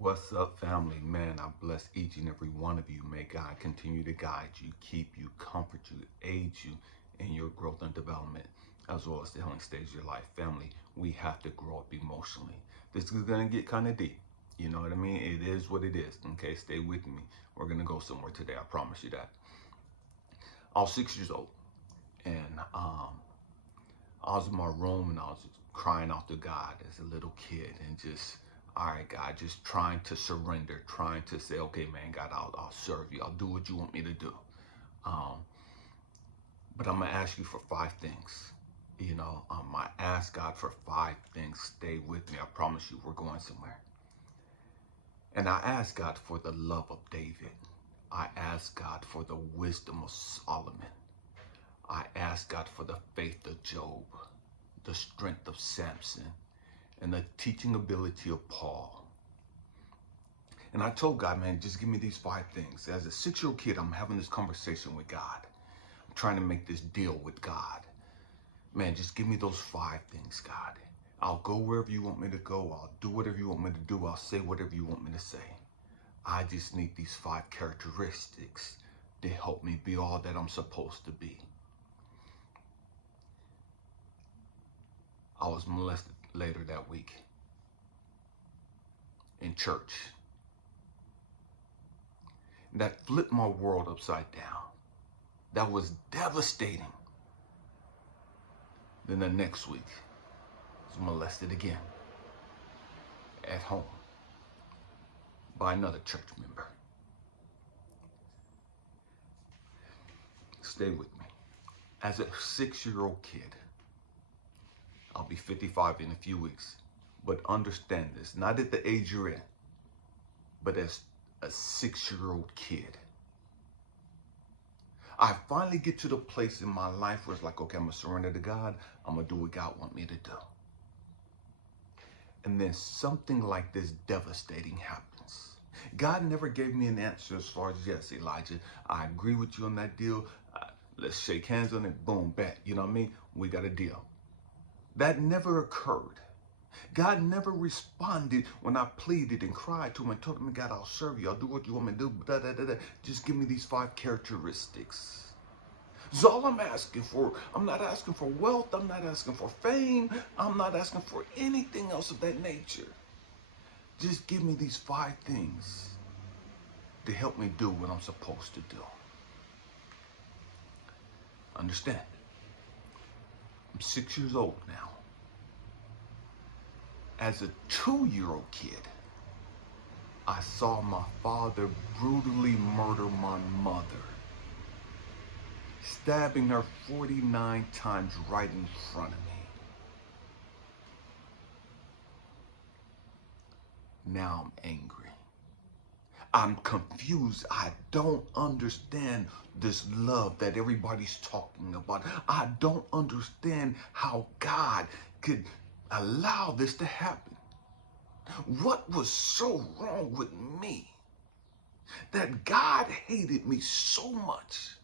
What's up, family? Man, I bless each and every one of you. May God continue to guide you, keep you, comfort you, aid you in your growth and development, as well as the healing stage of your life. Family, we have to grow up emotionally. This is going to get kind of deep. You know what I mean? It is what it is. Okay, stay with me. We're going to go somewhere today. I promise you that. I was 6 years old, and I was in my room and I was crying out to God as a little kid and just, all right, God, just trying to surrender, trying to say, okay, man, God, I'll serve you. I'll do what you want me to do. But I'm going to ask you for 5 things. I ask God for 5 things. Stay with me. I promise you we're going somewhere. And I ask God for the love of David. I ask God for the wisdom of Solomon. I ask God for the faith of Job, the strength of Samson, and the teaching ability of Paul. And I told God, man, just give me these 5 things. As a 6-year-old kid, I'm having this conversation with God. I'm trying to make this deal with God. Man, just give me those 5 things, God. I'll go wherever you want me to go. I'll do whatever you want me to do. I'll say whatever you want me to say. I just need these 5 characteristics to help me be all that I'm supposed to be. I was molested later that week in church. That flipped my world upside down. That was devastating. Then the next week, I was molested again at home by another church member. Stay with me. As a 6-year-old kid, I'll be 55 in a few weeks, but understand this, not at the age you're in, but as a 6-year-old kid. I finally get to the place in my life where it's like, okay, I'm going to surrender to God. I'm going to do what God wants me to do. And then something like this devastating happens. God never gave me an answer as far as, yes, Elijah, I agree with you on that deal. Let's shake hands on it. Boom, bet. You know what I mean? We got a deal. That never occurred. God never responded when I pleaded and cried to him and told him, God, I'll serve you. I'll do what you want me to do. Da, da, da, da. Just give me these 5 characteristics. That's all I'm asking for. I'm not asking for wealth. I'm not asking for fame. I'm not asking for anything else of that nature. Just give me these 5 things to help me do what I'm supposed to do. Understand? I'm 6 years old now. As a 2-year-old kid, I saw my father brutally murder my mother, stabbing her 49 times right in front of me. Now I'm angry. I'm confused. I don't understand this love that everybody's talking about. I don't understand how God could allow this to happen. What was so wrong with me that God hated me so much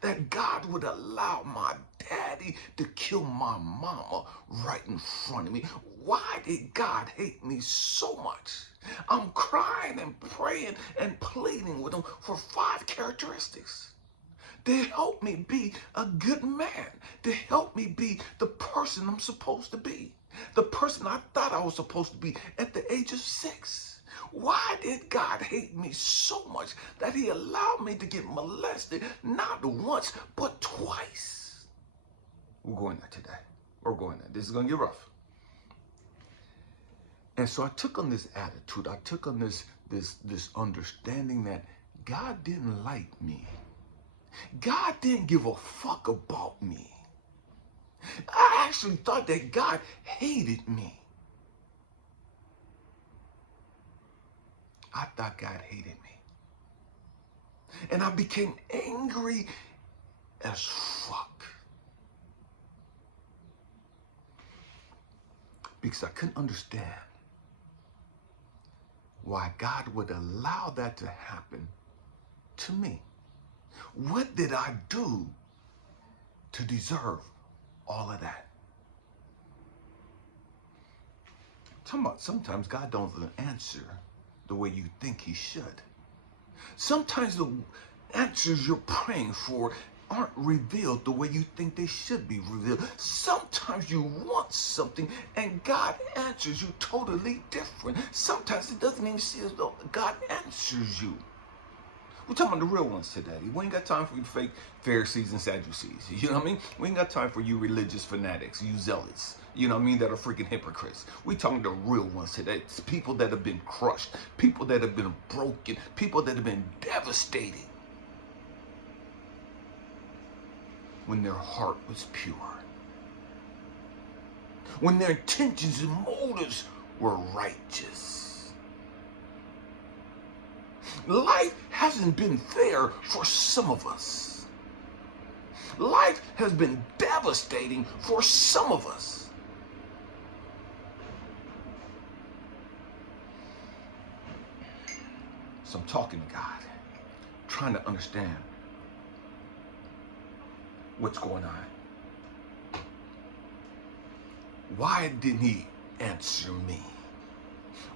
that God would allow my daddy to kill my mama right in front of me? Why did God hate me so much? I'm crying and praying and pleading with him for 5 characteristics to help me be a good man, to help me be the person I'm supposed to be, the person I thought I was supposed to be at the age of 6. Why did God hate me so much that he allowed me to get molested not once, but twice? We're going there today. We're going there. This is going to get rough. And so I took on this attitude. I took on this understanding that God didn't like me. God didn't give a fuck about me. I actually thought that God hated me. I thought God hated me. And I became angry as fuck. Because I couldn't understand why God would allow that to happen to me. What did I do to deserve all of that? I'm talking about sometimes God doesn't answer the way you think he should. Sometimes the answers you're praying for aren't revealed the way you think they should be revealed. Sometimes you want something and God answers you totally different. Sometimes it doesn't even seem as though God answers you. We're talking about the real ones today. We ain't got time for you fake Pharisees and Sadducees. You know what I mean? We ain't got time for you religious fanatics, you zealots. You know what I mean? That are freaking hypocrites. We talking the real ones today. It's people that have been crushed, people that have been broken, people that have been devastated when their heart was pure, when their intentions and motives were righteous. Life hasn't been fair for some of us. Life has been devastating for some of us. So I'm talking to God, trying to understand what's going on. Why didn't he answer me?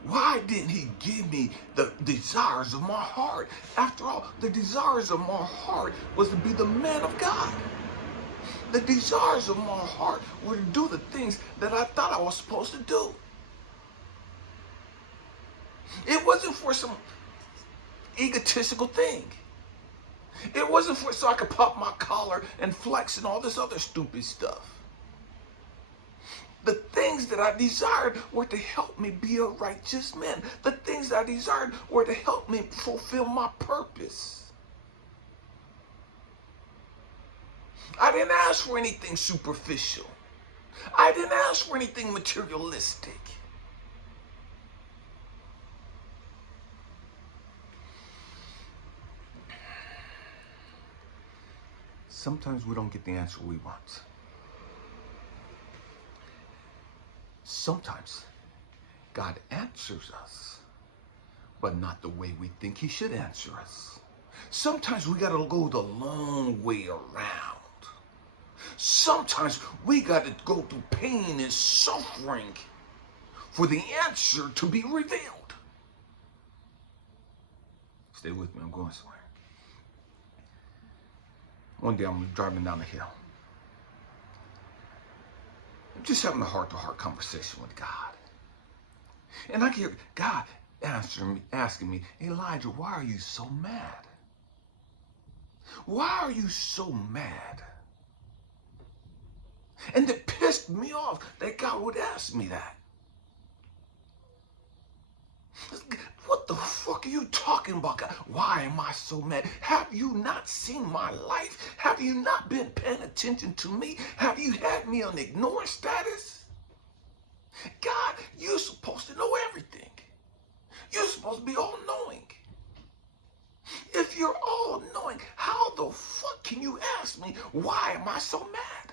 Why didn't he give me the desires of my heart? After all, the desires of my heart was to be the man of God. The desires of my heart were to do the things that I thought I was supposed to do. It wasn't for some egotistical thing. It wasn't for so I could pop my collar and flex and all this other stupid stuff. The things that I desired were to help me be a righteous man. The things that I desired were to help me fulfill my purpose. I didn't ask for anything superficial. I didn't ask for anything materialistic. Sometimes we don't get the answer we want. Sometimes God answers us, but not the way we think he should answer us. Sometimes we gotta go the long way around. Sometimes we gotta go through pain and suffering for the answer to be revealed. Stay with me, I'm going somewhere. One day I'm driving down the hill. I'm just having a heart-to-heart conversation with God. And I hear God answering me, asking me, Elijah, why are you so mad? Why are you so mad? And it pissed me off that God would ask me that. What the fuck are you talking about, God? Why am I so mad? Have you not seen my life? Have you not been paying attention to me? Have you had me on ignore status? God, you're supposed to know everything. You're supposed to be all-knowing. If you're all-knowing, how the fuck can you ask me, why am I so mad?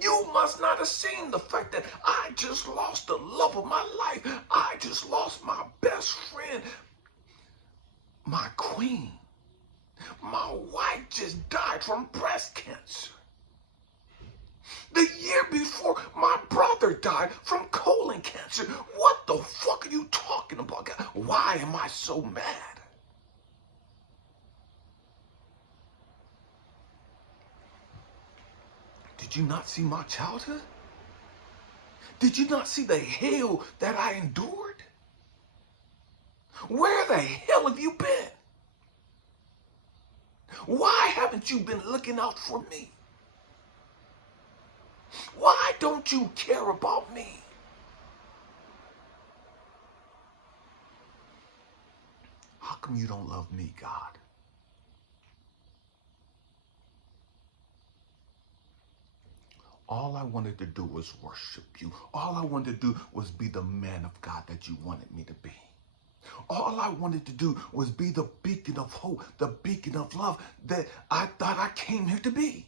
You must not have seen the fact that I just lost the love of my life. I just lost my best friend, my queen. My wife just died from breast cancer. The year before, my brother died from colon cancer. What the fuck are you talking about, God? Why am I so mad? Did you not see my childhood? Did you not see the hell that I endured? Where the hell have you been? Why haven't you been looking out for me? Why don't you care about me? How come you don't love me, God? All I wanted to do was worship you. All I wanted to do was be the man of God that you wanted me to be. All I wanted to do was be the beacon of hope, the beacon of love that I thought I came here to be.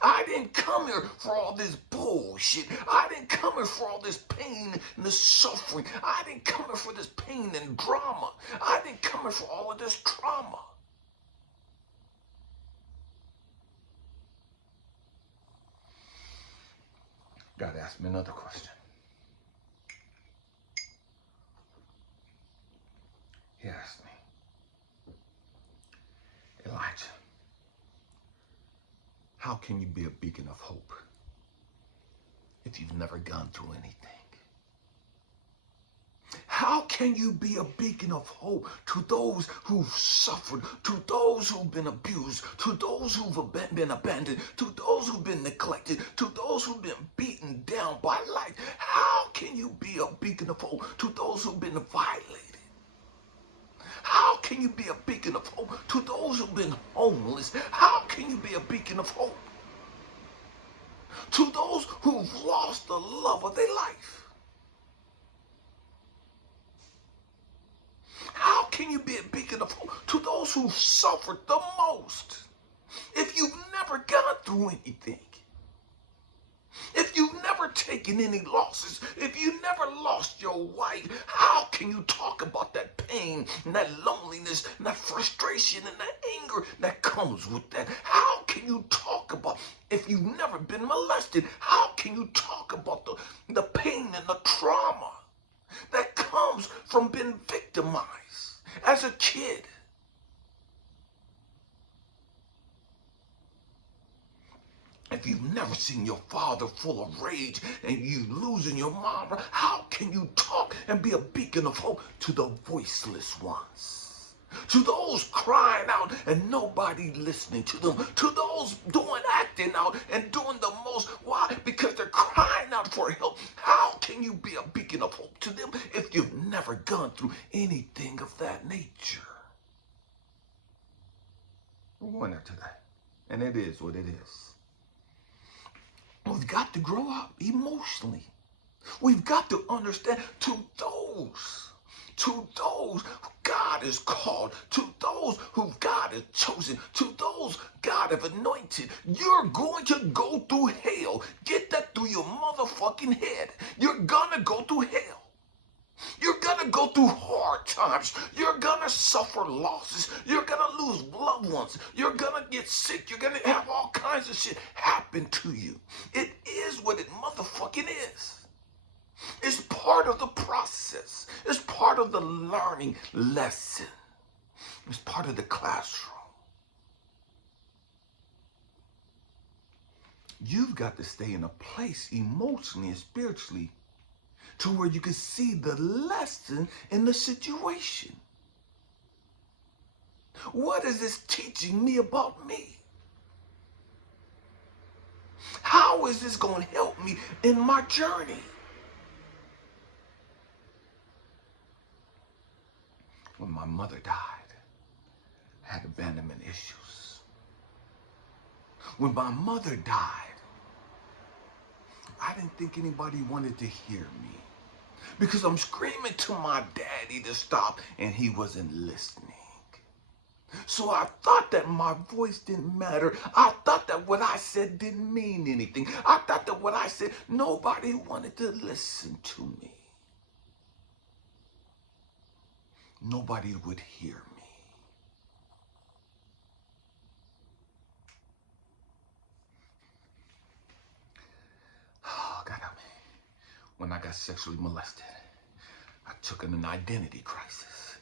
I didn't come here for all this bullshit. I didn't come here for all this pain and this suffering. I didn't come here for this pain and drama. I didn't come here for all of this trauma. God asked me another question. He asked me, Elijah, how can you be a beacon of hope if you've never gone through anything? How can you be a beacon of hope to those who've suffered, to those who've been abused, to those who've been abandoned, to those who've been neglected, to those who've been beaten down by life? How can you be a beacon of hope to those who've been violated? How can you be a beacon of hope to those who've been homeless? How can you be a beacon of hope to those who've lost the love of their life? How can you be a beacon of hope to those who've suffered the most? If you've never gone through anything, if you've never taken any losses, if you never lost your wife, how can you talk about that pain and that loneliness and that frustration and that anger that comes with that? How can you talk about, if you've never been molested, how can you talk about the pain and the trauma that comes from being victimized as a kid? If you've never seen your father full of rage and you losing your mom, how can you talk and be a beacon of hope to the voiceless ones? To those crying out and nobody listening to them. To those acting out and doing the most. Why? Because they're crying out for help. How can you be a beacon of hope to them if you've never gone through anything of that nature? We're going there today. And it is what it is. We've got to grow up emotionally. We've got to understand to those God has called, to those who God has chosen, to those God have anointed, you're going to go through hell. Get that through your motherfucking head. You're gonna go through hell. You're gonna go through hard times. You're gonna suffer losses. You're gonna lose loved ones. You're gonna get sick. You're gonna have all kinds of shit happen to you. It is what it motherfucking is. It's part of the process. It's part of the learning lesson. It's part of the classroom. You've got to stay in a place emotionally and spiritually to where you can see the lesson in the situation. What is this teaching me about me? How is this going to help me in my journey? When my mother died, I had abandonment issues. When my mother died, I didn't think anybody wanted to hear me because I'm screaming to my daddy to stop and he wasn't listening. So I thought that my voice didn't matter. I thought that what I said didn't mean anything. I thought that what I said, nobody wanted to listen to me. Nobody would hear me. Oh, God help me. When I got sexually molested, I took an identity crisis.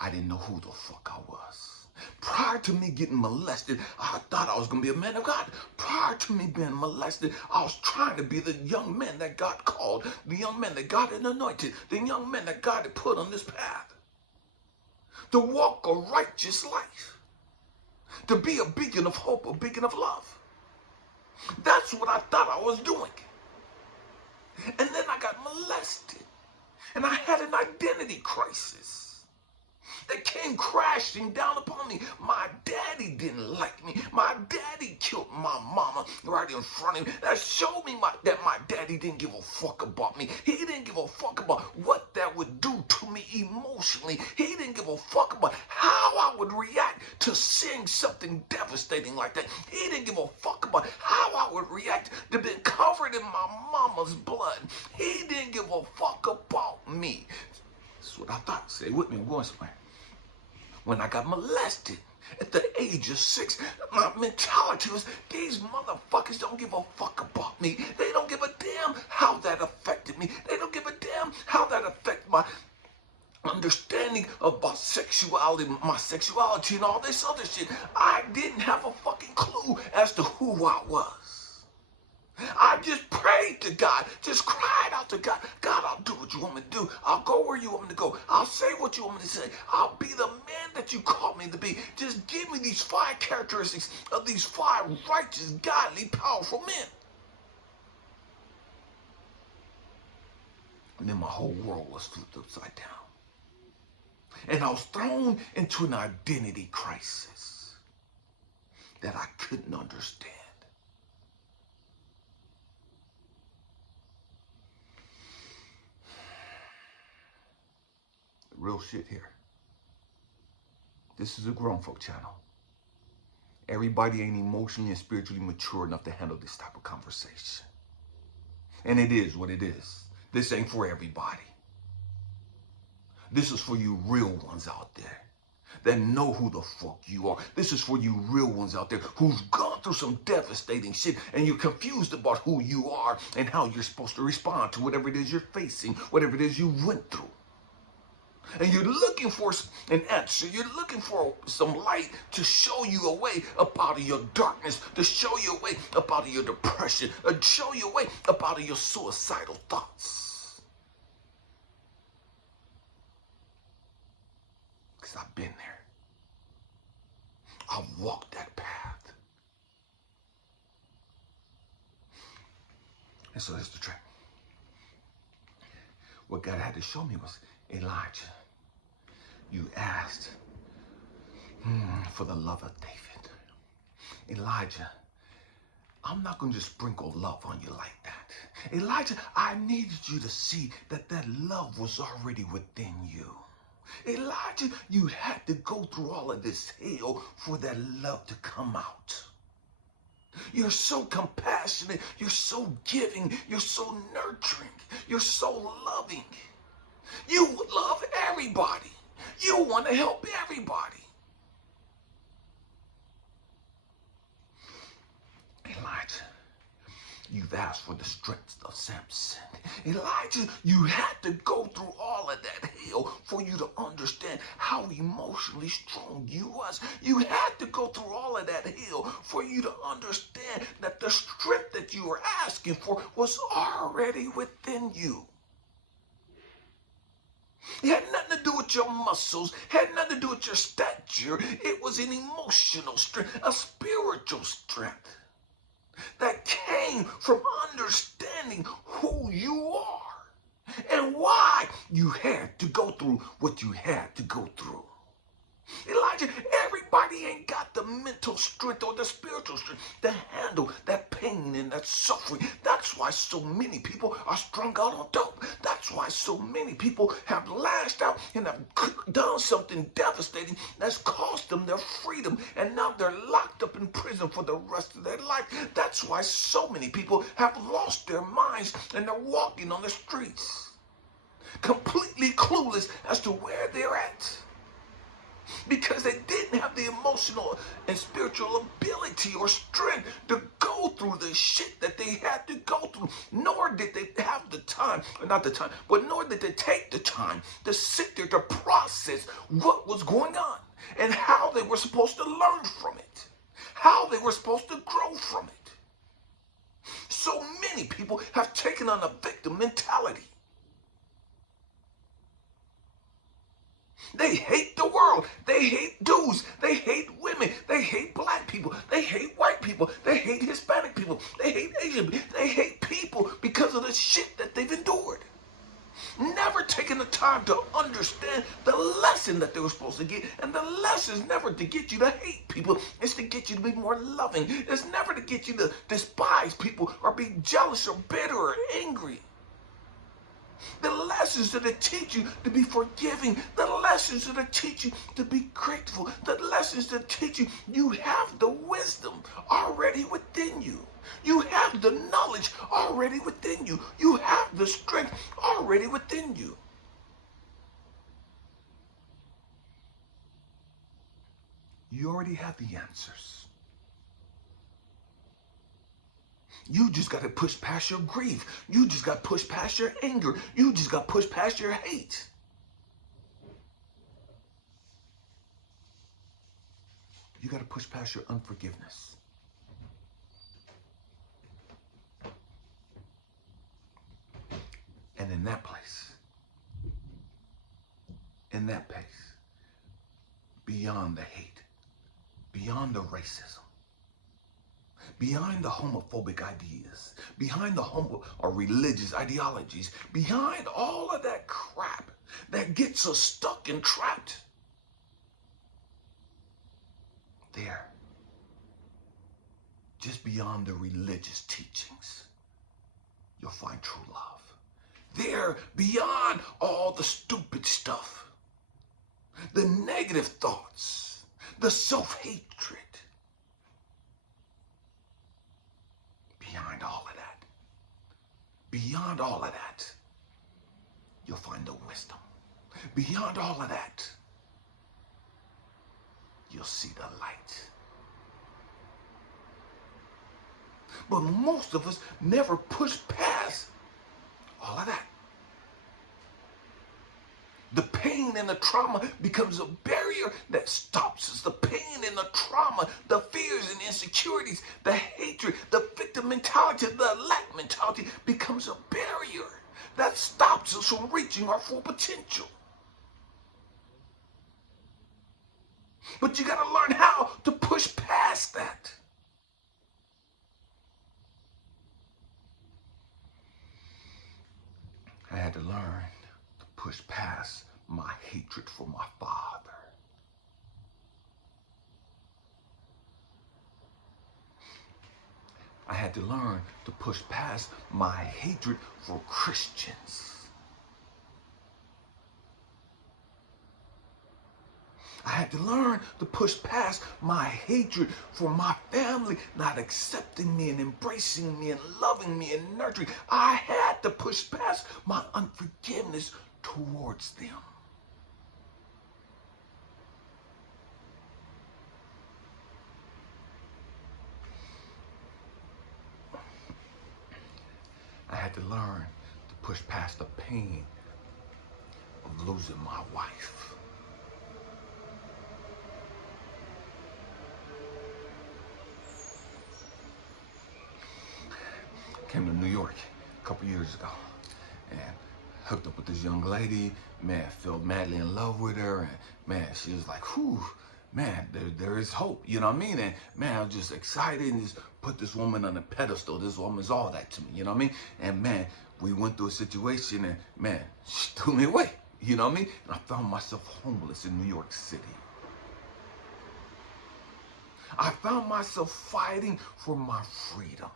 I didn't know who the fuck I was. Prior to me getting molested, I thought I was going to be a man of God. Prior to me being molested, I was trying to be the young man that God called, the young man that God had anointed, the young man that God had put on this path. To walk a righteous life. To be a beacon of hope, a beacon of love. That's what I thought I was doing. And then I got molested. And I had an identity crisis that came crashing down upon me. My daddy didn't like me. My daddy killed my mama right in front of me. That showed me that my daddy didn't give a fuck about me. He didn't give a fuck about what that would do to me emotionally. He didn't give a fuck about how I would react to seeing something devastating like that. He didn't give a fuck about how I would react to being covered in my mama's blood. He didn't give a fuck about me. That's what I thought. Say with me, I'm going somewhere. When I got molested at the age of 6, my mentality was, these motherfuckers don't give a fuck about me. They don't don't give a damn how that affected me. They don't give a damn how that affected my understanding about sexuality, my sexuality and all this other shit. I didn't have a fucking clue as to who I was. I just prayed to God, just cried out to God. God, I'll do what you want me to do. I'll go where you want me to go. I'll say what you want me to say. I'll be the man that you called me to be. Just give me these 5 characteristics of these 5 righteous, godly, powerful men. And then my whole world was flipped upside down. And I was thrown into an identity crisis that I couldn't understand. Real shit here. This is a grown folk channel. Everybody ain't emotionally and spiritually mature enough to handle this type of conversation. And it is what it is. This ain't for everybody. This is for you real ones out there that know who the fuck you are. This is for you real ones out there who's gone through some devastating shit and you're confused about who you are and how you're supposed to respond to whatever it is you're facing, whatever it is you went through. And you're looking for an answer. You're looking for some light to show you a way up out of your darkness, to show you a way up out of your depression, to show you a way up out of your suicidal thoughts. Because I've been there. I've walked that path. And so here's the trick. What God had to show me was, Elijah, you asked for the love of David. Elijah, I'm not going to just sprinkle love on you like that. Elijah, I needed you to see that that love was already within you. Elijah, you had to go through all of this hell for that love to come out. You're so compassionate. You're so giving. You're so nurturing. You're so loving. You love everybody. You want to help everybody. Elijah, you've asked for the strength of Samson. Elijah, you had to go through all of that hell for you to understand how emotionally strong you was. You had to go through all of that hell for you to understand that the strength that you were asking for was already within you. It had nothing to do with your muscles, had nothing to do with your stature. It was an emotional strength, a spiritual strength that came from understanding who you are and why you had to go through what you had to go through. Elijah, everybody ain't got the mental strength or the spiritual strength to handle that pain and that suffering. That's why so many people are strung out on dope. That's why so many people have lashed out and have done something devastating that's cost them their freedom, and now they're locked up in prison for the rest of their life. That's why so many people have lost their minds and they're walking on the streets, completely clueless as to where they're at. Because they didn't have the emotional and spiritual ability or strength to go through the shit that they had to go through. Nor did they have the time, or not the time, but nor did they take the time to sit there to process what was going on and how they were supposed to learn from it, how they were supposed to grow from it. So many people have taken on a victim mentality. They hate the world. They hate dudes. They hate women. They hate black people. They hate white people. They hate Hispanic people. They hate Asian people. They hate people because of the shit that they've endured. Never taking the time to understand the lesson that they were supposed to get. And the lesson is never to get you to hate people. It's to get you to be more loving. It's never to get you to despise people or be jealous or bitter or angry. The lessons that teach you to be forgiving. The lessons that teach you to be grateful. The lessons that teach you you have the wisdom already within you. You have the knowledge already within you. You have the strength already within you. You already have the answers. You just got to push past your grief. You just got to push past your anger. You just got to push past your hate. You got to push past your unforgiveness. And in that place, in that place, beyond the hate, beyond the racism, behind the homophobic ideas, behind the or religious ideologies, behind all of that crap that gets us stuck and trapped, there, just beyond the religious teachings, you'll find true love. There, beyond all the stupid stuff, the negative thoughts, the self-hatred, beyond all of that, you'll find the wisdom. Beyond all of that, you'll see the light. But most of us never push past all of that. The pain and the trauma becomes a barrier that stops us. The pain and the trauma, the fears and insecurities, the hatred, the victim mentality, the lack mentality becomes a barrier that stops us from reaching our full potential. But you got to learn how to push past that. I had to learn to push past my hatred for my father. I had to learn to push past my hatred for Christians. I had to learn to push past my hatred for my family not accepting me and embracing me and loving me and nurturing. I had to push past my unforgiveness towards them. I had to learn to push past the pain of losing my wife. Came to New York a couple years ago and hooked up with this young lady. Man, fell madly in love with her, and man, she was like, whew, man, there is hope, you know what I mean? And man, I was just excited and just put this woman on a pedestal. This woman's all that to me, you know what I mean? And man, we went through a situation and man, she threw me away, you know what I mean? And I found myself homeless in New York City. I found myself fighting for my freedom.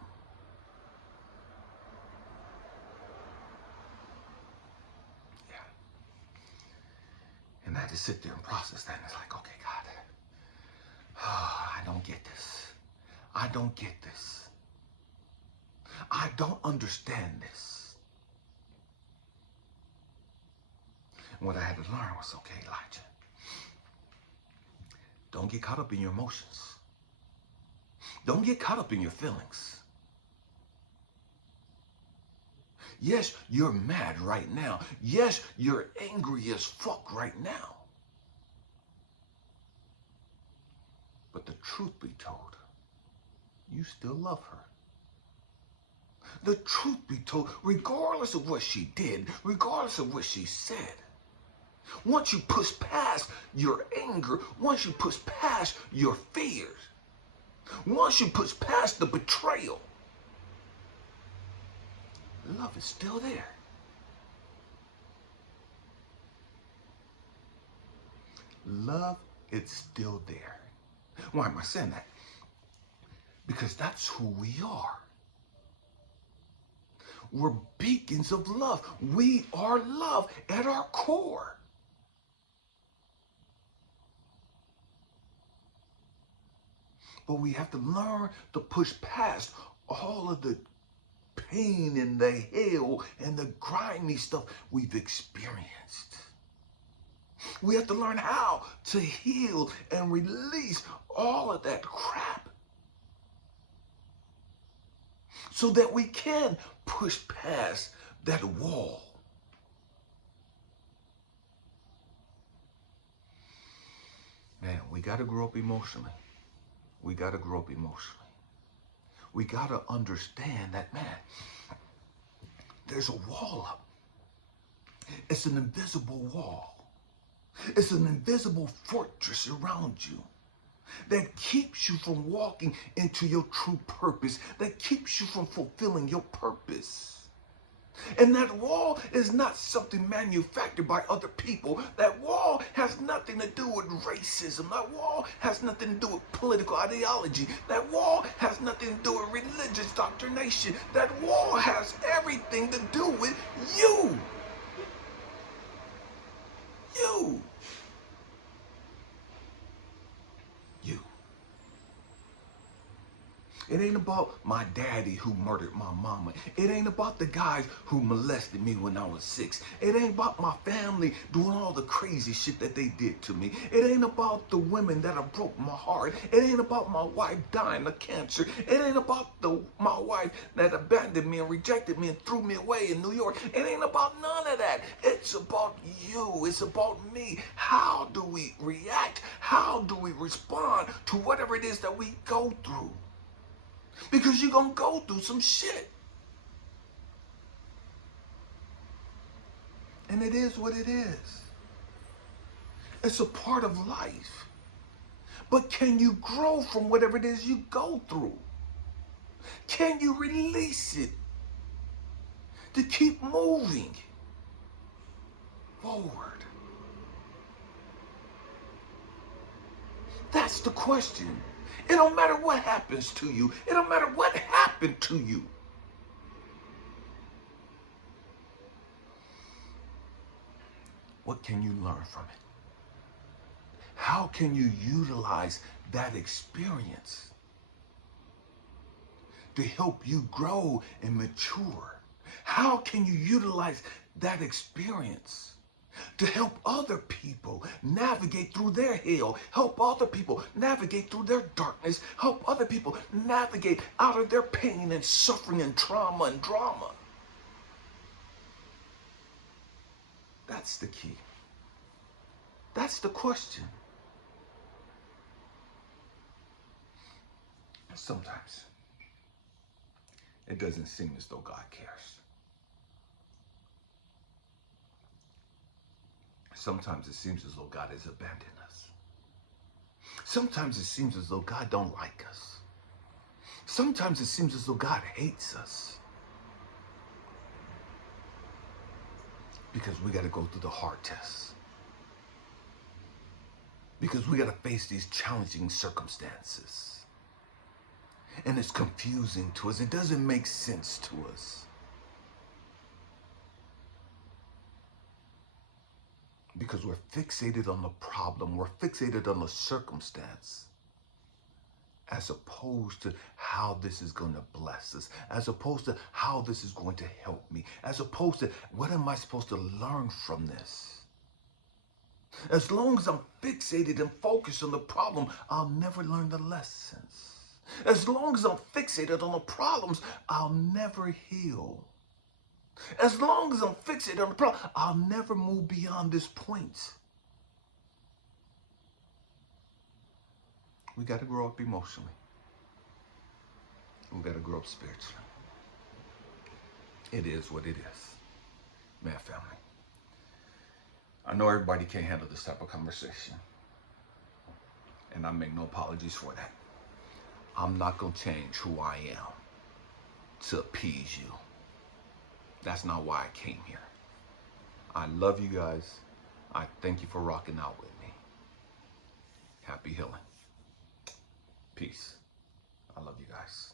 And I had to sit there and process that. And it's like, okay, God, I don't get this. I don't get this. I don't understand this. And what I had to learn was, okay, Elijah, don't get caught up in your emotions. Don't get caught up in your feelings. Yes, you're mad right now. Yes, you're angry as fuck right now. But the truth be told, you still love her. The truth be told, regardless of what she did, regardless of what she said, once you push past your anger, once you push past your fears, once you push past the betrayal, love is still there. Love is still there. Why am I saying that? Because that's who we are. We're beacons of love. We are love at our core. But we have to learn to push past all of the pain and the hell and the grimy stuff we've experienced. We have to learn how to heal and release all of that crap. so that we can push past that wall. Man, we got to grow up emotionally. We got to grow up emotionally. We got to understand that, man, there's a wall up. It's an invisible wall. It's an invisible fortress around you that keeps you from walking into your true purpose, that keeps you from fulfilling your purpose. And that wall is not something manufactured by other people. That wall has nothing to do with racism. That wall has nothing to do with political ideology. That wall has nothing to do with religious doctrination. That wall has everything to do with you. You. You. It ain't about my daddy who murdered my mama. It ain't about the guys who molested me when I was 6. It ain't about my family doing all the crazy shit that they did to me. It ain't about the women that have broke my heart. It ain't about my wife dying of cancer. It ain't about my wife that abandoned me and rejected me and threw me away in New York. It ain't about none of that. It's about you. It's about me. How do we react? How do we respond to whatever it is that we go through? Because you're going to go through some shit. And it is what it is. It's a part of life. But can you grow from whatever it is you go through? Can you release it to keep moving forward? That's the question. It don't matter what happens to you. It don't matter what happened to you. What can you learn from it? How can you utilize that experience to help you grow and mature? How can you utilize that experience to help other people navigate through their hell, help other people navigate through their darkness, help other people navigate out of their pain and suffering and trauma and drama? That's the key. That's the question. Sometimes it doesn't seem as though God cares. Sometimes it seems as though God has abandoned us. Sometimes it seems as though God don't like us. Sometimes it seems as though God hates us. Because we got to go through the hard tests. Because we got to face these challenging circumstances. And it's confusing to us. It doesn't make sense to us. Because we're fixated on the problem, we're fixated on the circumstance, as opposed to how this is going to bless us, as opposed to how this is going to help me, as opposed to what am I supposed to learn from this? As long as I'm fixated and focused on the problem, I'll never learn the lessons. As long as I'm fixated on the problems, I'll never heal. As long as I'm fixated on the problem, I'll never move beyond this point. We got to grow up emotionally. We got to grow up spiritually. It is what it is. Man, family. I know everybody can't handle this type of conversation. And I make no apologies for that. I'm not going to change who I am to appease you. That's not why I came here. I love you guys. I thank you for rocking out with me. Happy healing. Peace. I love you guys.